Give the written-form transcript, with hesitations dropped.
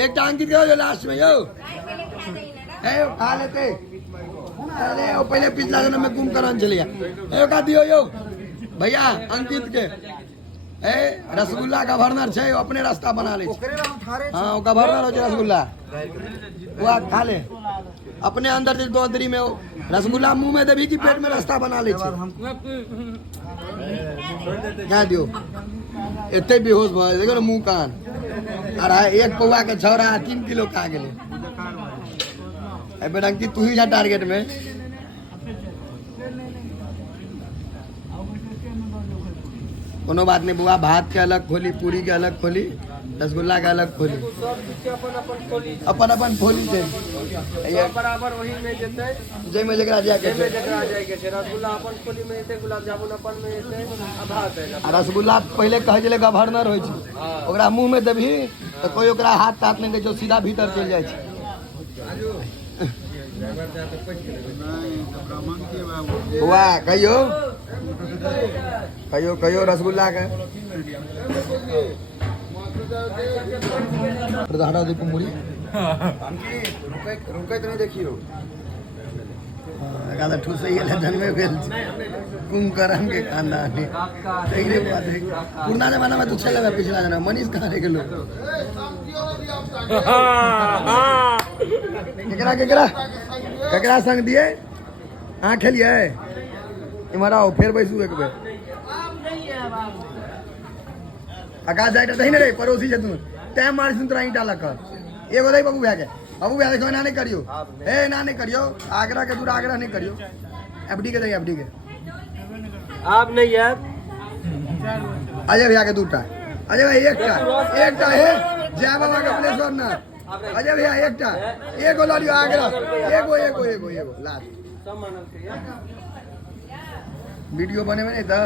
एक टांग जो लास्ट में यो खा लेते अरे पहले पिछला जन्म में कुंभ करन चलिए का दियो यो भैया अंकित के रसगुल्ला गवर्नर छे अपने रास्ता बना ले हाँ गवर्नर हो रसगुल्ला वो खा ले अपने अंदर से दो अंदरी में रसगुल्ला मुंह में देवी की पेट में रास्ता बना ले क्या दियो इतने बेहोश भाई देखो ना मुंह कान अरे एक पौवा के छौरा 3 किलो खा गेले बेटा अंकित तू ही जा टारगेट में कोनो बात नहीं बुआ भात के अलग खोली पूरी के अलग खोली रसगुल्ला के अलग खोली अपन अपन खोली थे बराबर वही में जेते जय में जगरा जाके रसगुल्ला अपन खोली में जेते गुलाब जामुन अपन में जेते भात है रसगुल्ला पहले कहे जले गवर्नर होय छै ओकरा मुंह में देबही तो कोई ओकरा हाथ तात नहीं दे जो सीधा भीतर चल जाय छै बुआ कहियो कहियो कहियो रसगुल्ला के हटा दे मुड़ी रुकै तो नहीं देखियो गादा ठुस ये जन्मे गेल कुंभकर्ण के खानदान है पुराना जमाना में तो चले गए पिछला जमाना मनीष कहाँ रह गेलो केकरा केकरा केकरा संग दिए हाँ खेलिए इमहर आओ फिर बैसू एक बेर आकाश जाए नहीं रे पड़ोसी छै तू टाइम मार सुन तोरा ईंटा लग एगो दे बाबू भैया के देखो ना नहीं करियो ना नहीं करियो आगरा के दूर आगरा नहीं करियो एफडी के दे एफडी के आप नहीं यार अजय भैया के दूटा अजय भाई एकटा है जय बाबा के प्लेसवर ना अजय भैया एकटा एगो लड़ियो आगरा एगो लास्ट वीडियो बने में नहीं था